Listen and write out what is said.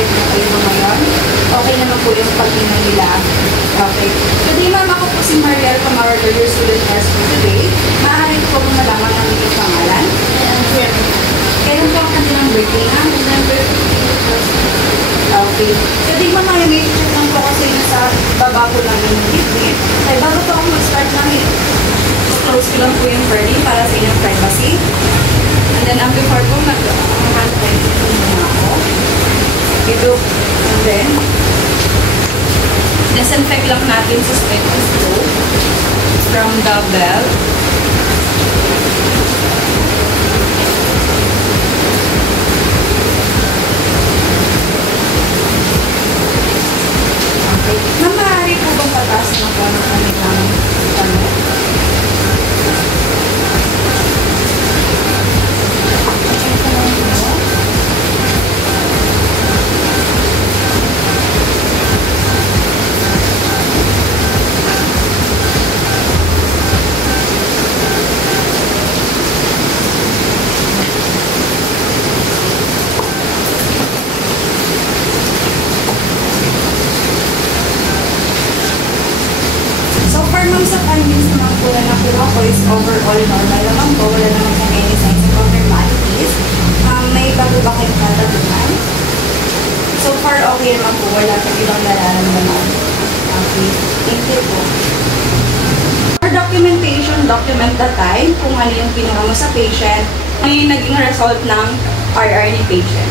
sakit na kayo ngayon. Okay naman po yung paghinga nila. Okay. Good day, ma'am. Ako po si Mariel Camargo, your student nurse for today. Maaari ko po malaman ang inyong pangalan. Kailan po ang kanilang birthday, ma'am? November 15. Okay. So, di ba may check lang po kasi nasa baba ko lang yung libre. Kaya bago po ako mag-start namin, close ko lang po yung burning para sa inyong privacy. And then, before po mag-hand cleansing muna ako. Ito. And then, disinfect lang natin sa stethoscope from the bell. Okay. Ma'am, maaari po bang pataas na po ng kanilang tanong? Sa findings naman po na nakuha ko is overall normal naman po. Wala naman kung any signs of abnormalities. May bago ba kayong katanungan? So far, okay naman po. Wala kang ibang nararamdaman. Okay. Thank you po. For documentation, document the time kung ano yung pinuha mo sa patient, ano yung naging result ng RR ni patient.